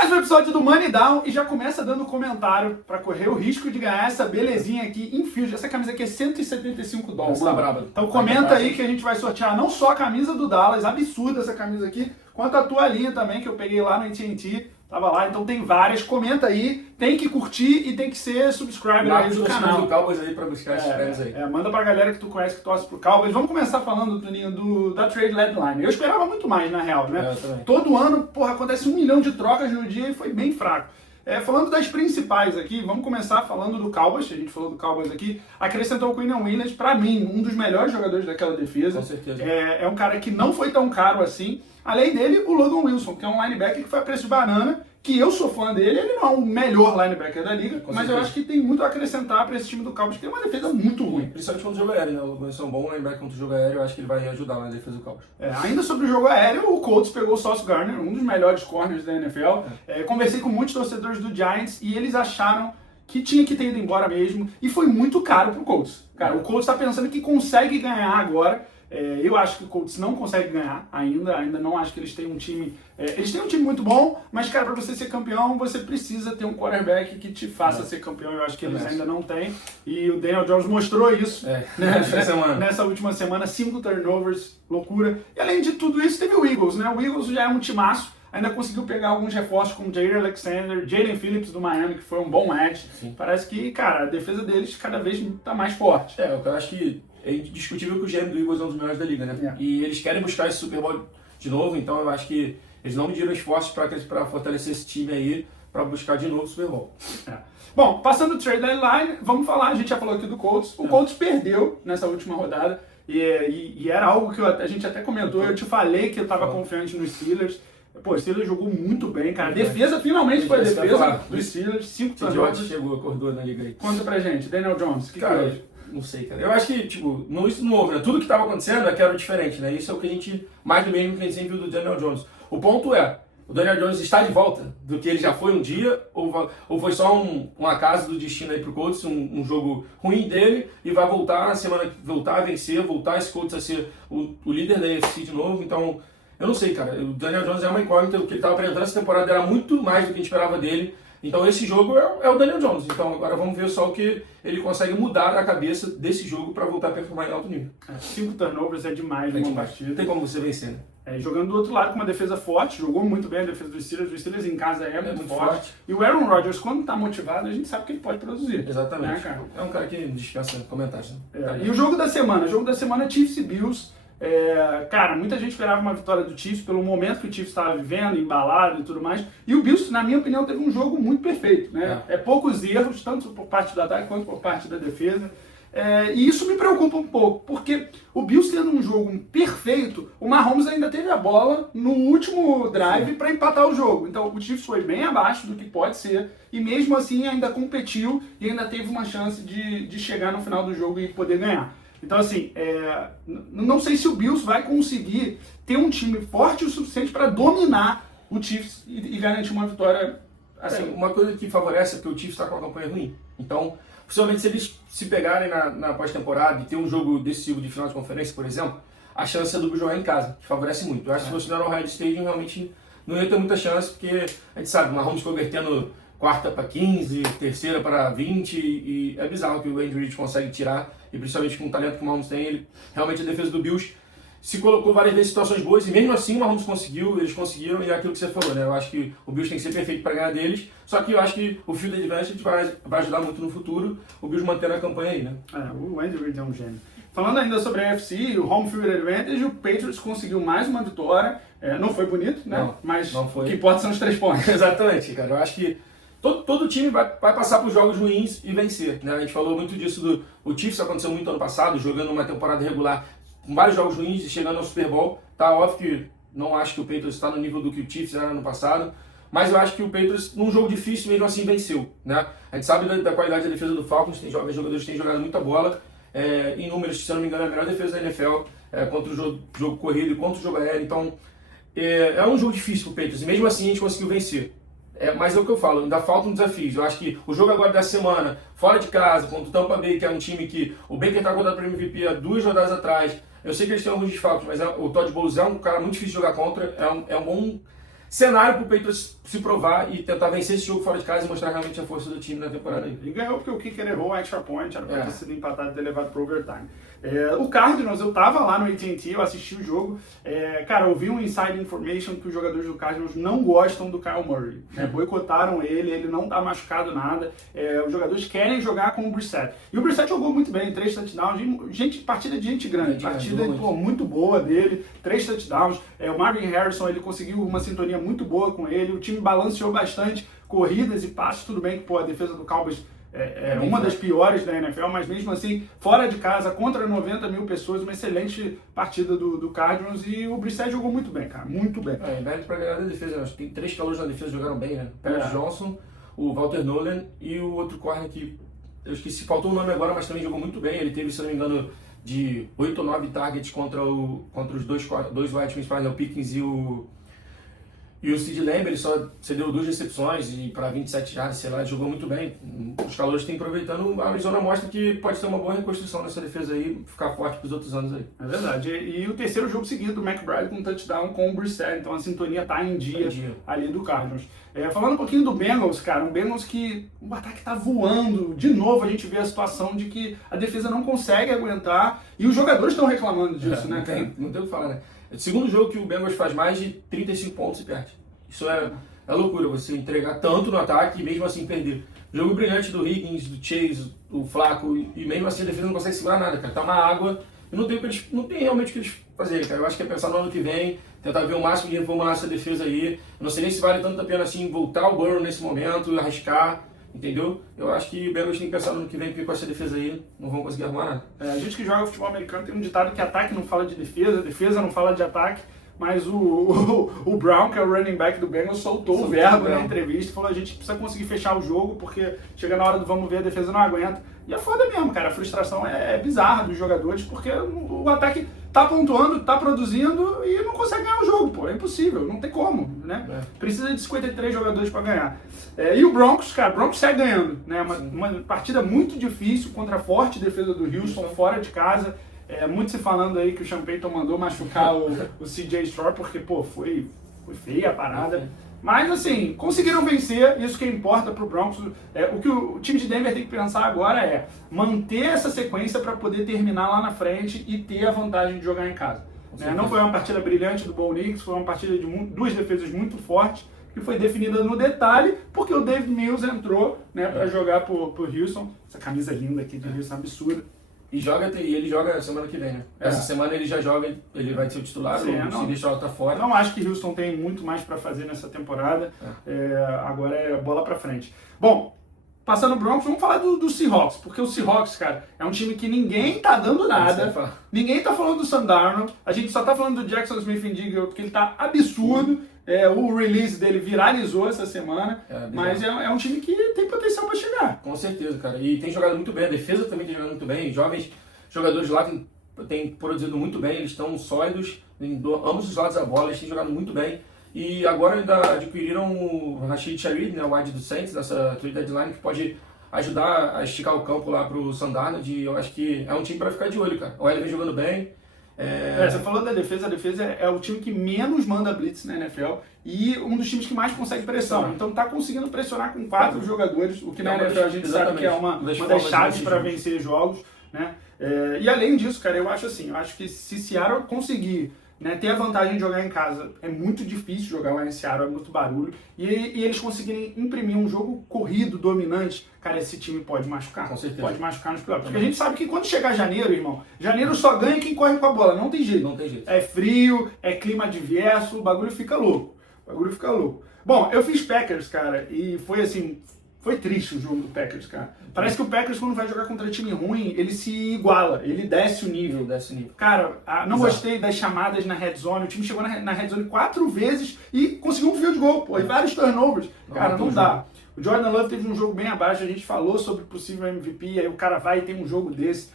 Mais um episódio do Money Down e já começa dando comentário para correr o risco de ganhar essa belezinha aqui em Fusion. Essa camisa aqui é $175. Tá braba. Então comenta aí que a gente vai sortear não só a camisa do Dallas, absurda essa camisa aqui, quanto a toalhinha também que eu peguei lá no AT&T. Tava lá, então tem várias. Comenta aí, tem que curtir e tem que ser subscriber aí do canal. Do Cowboys aí pra buscar esses prêmios aí. Manda pra galera que tu conhece que torce pro Cowboys. Vamos começar falando, Toninho, da trade deadline. Eu esperava muito mais, na real, né? Todo ano, porra, acontece 1 milhão de trocas no dia e foi bem fraco. Falando das principais aqui, vamos começar falando do Cowboys. A gente falou do Cowboys aqui. Acrescentou o Quinnen Williams, pra mim, um dos melhores jogadores daquela defesa. Com certeza. É um cara que não foi tão caro assim. Além dele, o Logan Wilson, que é um linebacker que foi a preço de banana, que eu sou fã dele. Ele não é o melhor linebacker da liga, mas eu acho que tem muito a acrescentar para esse time do Cowboys, que tem uma defesa muito ruim. Principalmente contra o jogo aéreo, né? O Wilson é um bom linebacker contra o jogo aéreo, eu acho que ele vai ajudar na defesa do Cowboys. Ainda sobre o jogo aéreo, o Colts pegou o Sauce Gardner, um dos melhores corners da NFL. Conversei com muitos torcedores do Giants e eles acharam que tinha que ter ido embora mesmo, e foi muito caro pro Colts. Cara, o Colts está pensando que consegue ganhar agora. Eu acho que o Colts não consegue ganhar ainda não acho que eles têm um time... eles têm um time muito bom, mas, cara, para você ser campeão, você precisa ter um quarterback que te faça ser campeão. Eu acho que eles ainda não têm. E o Daniel Jones mostrou isso nessa última semana. 5 turnovers, loucura. E além de tudo isso, teve o Eagles, né? O Eagles já é um timaço. Ainda conseguiu pegar alguns reforços como Jair Alexander, Jaden Phillips do Miami, que foi um bom edge. Sim. Parece que, cara, a defesa deles cada vez está mais forte. Eu acho que é indiscutível que o GM do Eagles é um dos melhores da liga, né? E eles querem buscar esse Super Bowl de novo, então eu acho que eles não mediram esforços para fortalecer esse time aí, para buscar de novo o Super Bowl. Bom, passando o trade deadline, vamos falar, a gente já falou aqui do Colts. O Colts perdeu nessa última rodada e era algo que a gente até comentou, eu te falei que eu estava confiante nos Steelers. Pô, o Steelers jogou muito bem, cara. A defesa finalmente foi a defesa dos Steelers. 5 turnovers. Acordou na liga aí. Conta pra gente, Daniel Jones, o que foi? Não sei, cara. Eu acho que, tipo, isso não houve, né? Tudo que estava acontecendo é que era diferente, né? Isso é o que a gente, mais do mesmo que a gente sempre viu do Daniel Jones. O ponto é, o Daniel Jones está de volta do que ele já foi um dia, ou foi só um acaso do destino aí pro Colts, um jogo ruim dele, e vai voltar voltar a vencer, voltar esse Colts a ser o líder da AFC de novo. Então, eu não sei, cara. O Daniel Jones é uma incógnita, o que ele estava apresentando essa temporada era muito mais do que a gente esperava dele. Então esse jogo é o Daniel Jones. Então agora vamos ver só o que ele consegue mudar a cabeça desse jogo para voltar a performar em alto nível. 5 turnovers é demais numa partida. Não tem como você vencer, né? Jogando do outro lado com uma defesa forte, jogou muito bem a defesa dos Steelers. Os Steelers em casa é muito forte. E o Aaron Rodgers, quando está motivado, a gente sabe que ele pode produzir. Exatamente. Né, cara? É um cara que dispensa comentários. Né? E o jogo da semana? O jogo da semana é Chiefs e Bills. Cara, muita gente esperava uma vitória do Chiefs pelo momento que o Chiefs estava vivendo, embalado e tudo mais. E o Bills, na minha opinião, teve um jogo muito perfeito, né? Poucos erros, tanto por parte do ataque quanto por parte da defesa. E isso me preocupa um pouco, porque o Bills tendo um jogo perfeito, o Mahomes ainda teve a bola no último drive para empatar o jogo. Então o Chiefs foi bem abaixo do que pode ser e mesmo assim ainda competiu e ainda teve uma chance de chegar no final do jogo e poder ganhar. Então, assim, não sei se o Bills vai conseguir ter um time forte o suficiente para dominar o Chiefs e garantir uma vitória assim. Uma coisa que favorece é que o Chiefs está com uma campanha ruim. Então, principalmente se eles se pegarem na pós-temporada e ter um jogo decisivo de final de conferência, por exemplo, a chance é do Bills jogar em casa, que favorece muito. Eu acho que se fosse no Arrowhead Stadium, realmente não ia ter muita chance, porque a gente sabe, o Mahomes convertendo 4ª para 15, 3ª para 20, e é bizarro que o Andy Reid consegue tirar, e principalmente com o talento que o Mahomes tem, realmente a defesa do Bills se colocou várias vezes em situações boas, e mesmo assim o Mahomes eles conseguiram, e é aquilo que você falou, né? Eu acho que o Bills tem que ser perfeito para ganhar deles, só que eu acho que o field advantage vai ajudar muito no futuro, o Bills mantendo a campanha aí, né? O Andy Reid é um gênio. Falando ainda sobre a AFC, o Home Field Advantage, o Patriots conseguiu mais uma vitória, não foi bonito, né? Mas não foi. O que importa são os 3 pontos. Exatamente, cara. Eu acho que todo time vai passar por jogos ruins e vencer, né? A gente falou muito disso o Chiefs aconteceu muito ano passado, jogando uma temporada regular com vários jogos ruins e chegando ao Super Bowl. Tá óbvio que não acho que o Patriots está no nível do que o Chiefs era no passado, mas eu acho que o Patriots, num jogo difícil, mesmo assim venceu, né? A gente sabe da qualidade da defesa do Falcons, os jogadores têm jogado muita bola, em números, se eu não me engano, é a melhor defesa da NFL, contra o jogo corrido e contra o jogo aéreo. Então, é um jogo difícil para o Patriots, e mesmo assim a gente conseguiu vencer. Mas é o que eu falo, ainda faltam desafios. Eu acho que o jogo agora da semana, fora de casa, contra o Tampa Bay, que é um time que o Baker está contado para MVP há 2 rodadas atrás. Eu sei que eles têm alguns desfalques, mas o Todd Bowles é um cara muito difícil de jogar contra, é um bom cenário pro Patriots se provar e tentar vencer esse jogo fora de casa e mostrar realmente a força do time na temporada aí. E ganhou porque o kicker errou o extra point, era pra ter sido empatado e ter levado pro overtime. O Cardinals, eu tava lá no AT&T, eu assisti o jogo, cara, eu vi um inside information que os jogadores do Cardinals não gostam do Kyle Murray, boicotaram ele não tá machucado nada, os jogadores querem jogar com o Brissett. E o Brissett jogou muito bem, 3 touchdowns, partida de gente grande, partida muito boa dele, 3 touchdowns, o Marvin Harrison, ele conseguiu uma sintonia muito boa com ele, o time balanceou bastante, corridas e passes, tudo bem que a defesa do Cowboys é uma das piores da NFL, mas mesmo assim, fora de casa, contra 90 mil pessoas, uma excelente partida do Cardinals e o Brissett jogou muito bem, cara, muito bem. Mérito pra ganhar da defesa, acho que tem 3 calores na defesa que jogaram bem, né? Paris Johnson, o Walter Nolan e o outro corner que eu esqueci, faltou o nome agora, mas também jogou muito bem, ele teve, se não me engano, de 8 ou 9 targets contra os dois wide principais, o Pickens e o Sid Lamb, ele só cedeu 2 recepções e para 27 jardas, sei lá, jogou muito bem. Os calores estão aproveitando, a Arizona mostra que pode ter uma boa reconstrução nessa defesa aí, ficar forte para os outros anos aí. É verdade. E o terceiro jogo seguido, o McBride com um touchdown com o Brissett, então a sintonia tá em dia ali do Cardinals. Falando um pouquinho do Bengals, cara, um Bengals que o ataque tá voando. De novo a gente vê a situação de que a defesa não consegue aguentar e os jogadores estão reclamando disso, né, cara? Não tem o que falar, né? É o segundo jogo que o Bengals faz mais de 35 pontos e perde. Isso é loucura, você entregar tanto no ataque e mesmo assim perder. Jogo brilhante do Higgins, do Chase, do Flacco, e mesmo assim a defesa não consegue segurar nada, cara. Tá uma água e não tem realmente o que eles fazerem, cara. Eu acho que é pensar no ano que vem, tentar ver o máximo de reformular essa defesa aí. Eu não sei nem se vale tanto a pena assim voltar o Burrow nesse momento, arriscar, entendeu? Eu acho que o Bengals tem que pensar no ano que vem, porque com essa defesa aí não vão conseguir arrumar nada. A gente que joga futebol americano tem um ditado que ataque não fala de defesa, defesa não fala de ataque. Mas o Brown, que é o running back do Bengals, soltou o verbo na entrevista e falou: a gente precisa conseguir fechar o jogo porque chega na hora do vamos ver, a defesa não aguenta. E é foda mesmo, cara. A frustração é bizarra dos jogadores porque o ataque tá pontuando, tá produzindo e não consegue ganhar o jogo, pô. É impossível, não tem como, né? Precisa de 53 jogadores para ganhar. E o Broncos, cara, o Broncos segue ganhando, né? Uma partida muito difícil contra a forte defesa do Houston, fora de casa. Muito se falando aí que o Sean Payton mandou machucar o CJ Stroud, porque, pô, foi feia a parada. Mas, assim, conseguiram vencer, isso que importa pro Broncos. O que o time de Denver tem que pensar agora é manter essa sequência para poder terminar lá na frente e ter a vantagem de jogar em casa. Não foi uma partida brilhante do Bo Nix, foi uma partida de 2 defesas muito fortes, que foi definida no detalhe, porque o Dave Mills entrou, né, para jogar pro Houston. Essa camisa linda aqui de Houston, absurda. E ele joga semana que vem, né? Essa semana ele já joga, ele vai ser o titular, o Sinistro tá fora. Não acho que Houston tem muito mais para fazer nessa temporada, agora é bola para frente. Bom, passando o Broncos, vamos falar do Seahawks, porque o Seahawks, cara, é um time que ninguém tá dando nada, ninguém tá falando do Sam Darnold, a gente só tá falando do Jackson Smith-Njigba, porque ele tá absurdo. O release dele viralizou essa semana, mas é um time que tem potencial para chegar. Com certeza, cara. E tem jogado muito bem, a defesa também tem jogado muito bem. Jovens jogadores lá têm produzido muito bem, eles estão sólidos em ambos os lados da bola, eles têm jogado muito bem. E agora ainda adquiriram o Rashid Shaheed, né, o wide do Saints, nessa trade deadline, que pode ajudar a esticar o campo lá pro Sam Darnold. E eu acho que é um time para ficar de olho, cara. O L vem jogando bem. Você falou da defesa, a defesa é o time que menos manda blitz na NFL e um dos times que mais consegue pressão. Então tá conseguindo pressionar com 4 jogadores, o que na NFL a gente sabe que é uma das chaves para vencer jogos, né? E além disso, cara, eu acho que se Seattle conseguir, né, ter a vantagem de jogar em casa, é muito difícil jogar lá em Seattle, é muito barulho, e eles conseguirem imprimir um jogo corrido, dominante, cara, esse time pode machucar. Com certeza. Pode machucar nos playoffs. Porque a gente sabe que quando chegar janeiro, irmão, janeiro só ganha quem corre com a bola, não tem jeito. Não tem jeito. É frio, é clima adverso, o bagulho fica louco. Bom, eu fiz Packers, cara, e foi assim, foi triste o jogo do Packers, cara. Parece que o Packers, quando vai jogar contra time ruim, ele se iguala, ele desce o nível. Cara, não gostei das chamadas na red zone. O time chegou na red zone 4 vezes e conseguiu um field goal, pô, e vários turnovers. Cara, não dá. O Jordan Love teve um jogo bem abaixo, a gente falou sobre possível MVP, aí o cara vai e tem um jogo desse.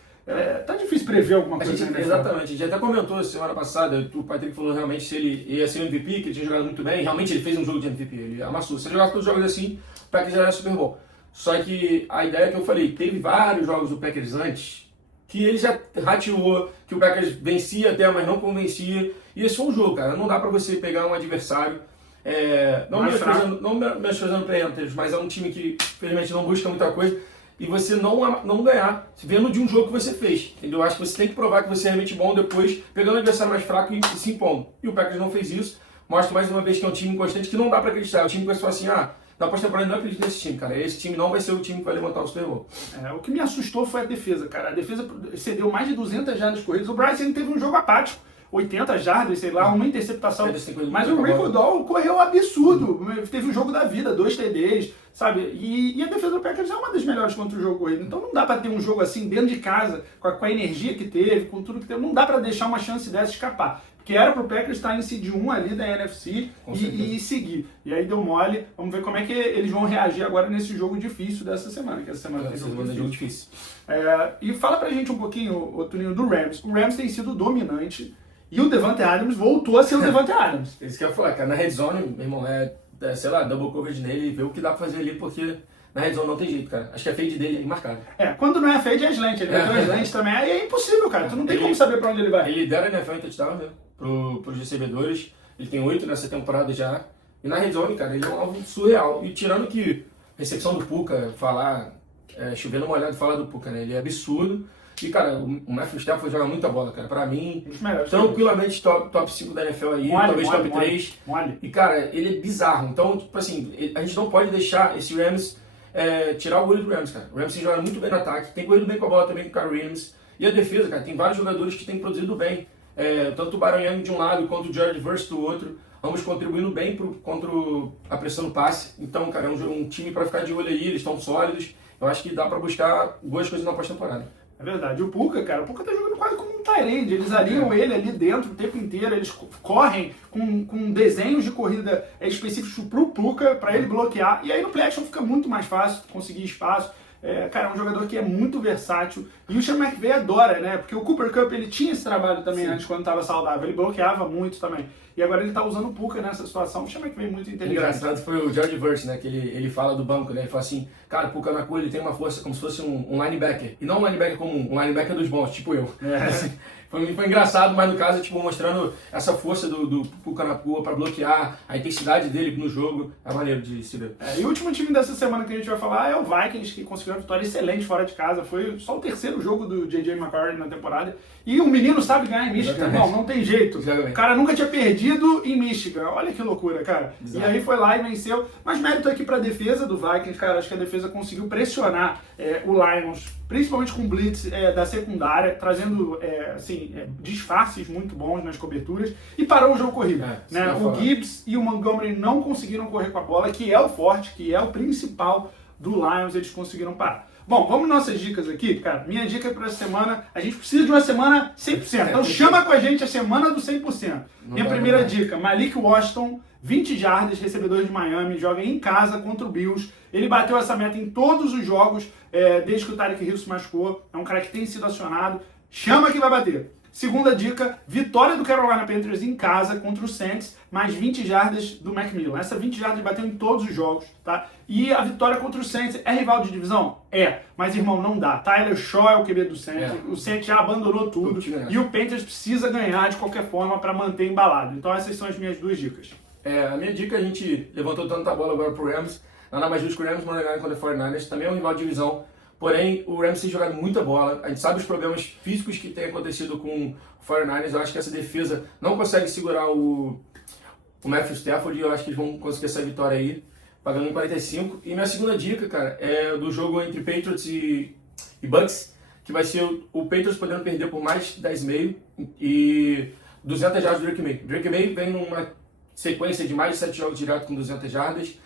Tá difícil prever alguma coisa. Exatamente, a gente até comentou semana passada, o Patrick falou realmente se ele ia ser o MVP, que ele tinha jogado muito bem, realmente ele fez um jogo de MVP, ele amassou. Se ele jogasse todos os jogos assim, o Packers já era Super Bowl. Só que a ideia que eu falei, teve vários jogos do Packers antes, que ele já rateou, que o Packers vencia até, mas não convencia, e esse foi um jogo, cara, não dá pra você pegar um adversário não menosprezando Panthers, mas é um time que, infelizmente, não busca muita coisa. E você não ganhar, vendo de um jogo que você fez. Entendeu? Eu acho que você tem que provar que você é realmente bom depois, pegando o adversário mais fraco e se impondo. E o Packers não fez isso. Mostra mais uma vez que é um time inconstante que não dá pra acreditar. É um time que você fala assim, na pós-temporada não acredito nesse time, cara. Esse time não vai ser o time que vai levantar o Super Bowl. O que me assustou foi a defesa, cara. A defesa cedeu mais de 200 jardas corridas. O Bryce ele teve um jogo apático. 80 jardas, sei lá, uma interceptação. Mas o Rico Doll correu absurdo. Teve o jogo da vida, 2 TDs, sabe? E a defesa do Packers é uma das melhores contra o jogo corrido. Então não dá pra ter um jogo assim dentro de casa, com a energia que teve, com tudo que teve. Não dá pra deixar uma chance dessa escapar. Porque era pro Packers estar em seed 1 ali da NFC e seguir. E aí deu mole. Vamos ver como é que eles vão reagir agora nesse jogo difícil dessa semana. Que essa semana tem jogo difícil. E fala pra gente um pouquinho, Tuninho, do Rams. O Rams tem sido dominante. E o Davante Adams voltou a ser o Davante Adams. Isso que eu ia falar, cara. Na red zone, meu irmão, sei lá, double coverage nele e ver o que dá pra fazer ali, porque na red zone não tem jeito, cara. Acho que a fade dele é imarcável. Quando não é fade é slant. Ele meteu slant também. Aí é impossível, cara. Tu não tem como saber pra onde ele vai. Ele lidera a NFL em touchdown, né? Pros recebedores. Ele tem 8 nessa temporada já. E na red zone, cara, ele é um alvo surreal. E tirando que recepção do Puka, chovendo molhado falar do Puka, né? Ele é absurdo. E, cara, o Matthew Stafford joga muita bola, cara. Pra mim, tranquilamente top 5 da NFL aí, talvez top 3. E, cara, ele é bizarro. Então, tipo assim, a gente não pode deixar esse Rams tirar o olho do Rams, cara. O Rams joga muito bem no ataque, tem corrido bem com a bola também com o Kyle Williams. E a defesa, cara, tem vários jogadores que têm produzido bem. Tanto o Byron Young de um lado quanto o George Verse do outro. Ambos contribuindo bem contra a pressão no passe. Então, cara, é um time pra ficar de olho aí, eles estão sólidos. Eu acho que dá pra buscar boas coisas na pós-temporada. É verdade. O Puka, cara, o Puka tá jogando quase como um tight end. Eles alinham ele ali dentro o tempo inteiro, eles correm com desenhos de corrida específicos pro Puka, pra ele bloquear. E aí no play action fica muito mais fácil conseguir espaço. Cara, é um jogador que é muito versátil. E o Sean McVay adora, né? Porque o Cooper Kupp, ele tinha esse trabalho também antes, quando estava saudável. Ele bloqueava muito também. E agora ele tá usando o Puka nessa situação. O Sean McVay muito inteligente. Engraçado foi o George Verse, né? Que ele fala do banco, né? Ele fala assim, cara, o Puka na cor, ele tem uma força como se fosse um linebacker. E não um linebacker comum, um linebacker dos bons, tipo eu. Foi engraçado, mas no caso, tipo, mostrando essa força do Puka na rua pra bloquear, a intensidade dele no jogo. É maneiro de se ver. E o último time dessa semana que a gente vai falar é o Vikings, que conseguiu uma vitória excelente fora de casa. Foi só o terceiro jogo do J.J. McCarthy na temporada. E o menino sabe ganhar em Michigan. Não tem jeito. Exatamente. O cara nunca tinha perdido em Michigan. Olha que loucura, cara. Exato. E aí foi lá e venceu. Mas mérito aqui pra defesa do Vikings, cara. Acho que a defesa conseguiu pressionar o Lions, principalmente com blitz da secundária, trazendo disfarces muito bons nas coberturas e parou o jogo corrido. Né? O Gibbs e o Montgomery não conseguiram correr com a bola, que é o forte, que é o principal do Lions, eles conseguiram parar. Bom, vamos nossas dicas aqui, cara. Minha dica para essa semana, a gente precisa de uma semana 100%. Então chama com a gente a semana do 100%. Minha primeira dica, Malik Washington, 20 jardas, recebedor de Miami, joga em casa contra o Bills. Ele bateu essa meta em todos os jogos, desde que o Tyreek Hill se machucou. É um cara que tem sido acionado. Chama que vai bater. Segunda dica, vitória do Carolina Panthers em casa contra o Saints, mais 20 jardas do McMillan. Essa 20 jardas bateu em todos os jogos, tá? E a vitória contra o Saints é rival de divisão? Mas irmão, não dá. Tyler Shaw é o QB do Saints, o Saints já abandonou tudo e o Panthers precisa ganhar de qualquer forma para manter embalado. Então essas são as minhas duas dicas. A minha dica, a gente levantou tanta bola agora pro Rams, nada mais justo que o Rams mandar ganhar contra o 49ers, também é um rival de divisão. Porém, o Rams tem jogado muita bola, a gente sabe os problemas físicos que tem acontecido com o 49ers, eu acho que essa defesa não consegue segurar o Matthew Stafford e eu acho que eles vão conseguir essa vitória aí, pagando em 45. E minha segunda dica, cara, é do jogo entre Patriots e Bucks, que vai ser o Patriots podendo perder por mais 10,5 e 200 jardas do Drake May. Drake May vem numa sequência de mais de 7 jogos direto com 200 jardas,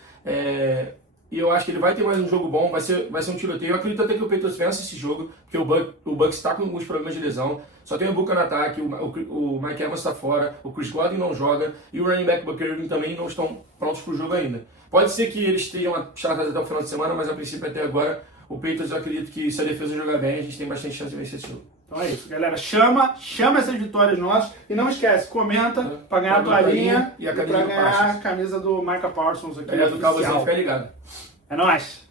e eu acho que ele vai ter mais um jogo bom, vai ser um tiroteio. Eu acredito até que o Patriots vença esse jogo, porque o Bucks está com alguns problemas de lesão. Só tem o Booker no ataque, o Mike Evans está fora, o Chris Godwin não joga e o running back Booker Irving também não estão prontos para o jogo ainda. Pode ser que eles estejam achados até o final de semana, mas a princípio até agora o Patriots eu acredito que se a defesa jogar bem, a gente tem bastante chance de vencer esse jogo. Então é isso, galera. Chama essas vitórias nossas e não esquece, comenta para ganhar a toalhinha e a camisa, a camisa do Micah Parsons aqui. Do Cowboys, fica ligado. É nóis.